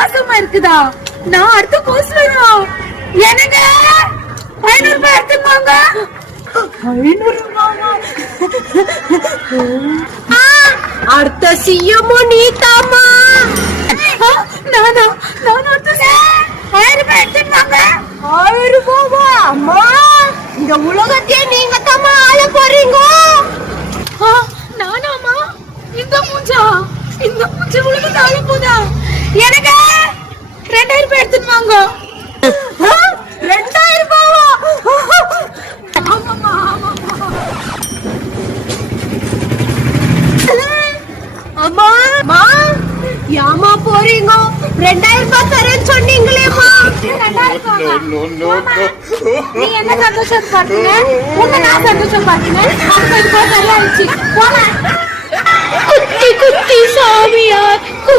இலவசமா இருக்குதா? நான் அடுத்த கோர்ஸ் வேணும். என்னங்க 500 ரூபாய் எடுத்துக்கோங்க. 500 ரூபாயா? அடுத்த சிஎம் நீதாமா. நானா அடுத்த 1000 ரூபாய் எடுத்துக்கோங்க. 1000 ரூபாவா? அம்மா, இந்த உலகத்தையே நீங்க தாமா ஆள போறீங்க. நானாமா? இந்த மூஞ்சா உலகத்தை ஆள போதா? எனக்கு 2000 ரூபாய் எடுத்துட்டு வாங்க. 2000 ரூபாவா? ஆமாமா. அம்மா, யாமா போறீங்க? 2000 ரூபாய் தரேன்னு சொன்னீங்களேம்மா. நீ என்ன சந்தோஷம் பாத்தீங்க? உன்னை நான் சந்தோஷம் பாத்தீங்க. 50 ரூபாய் சரியாயிடுச்சு. போன குட்டி சாமியார்.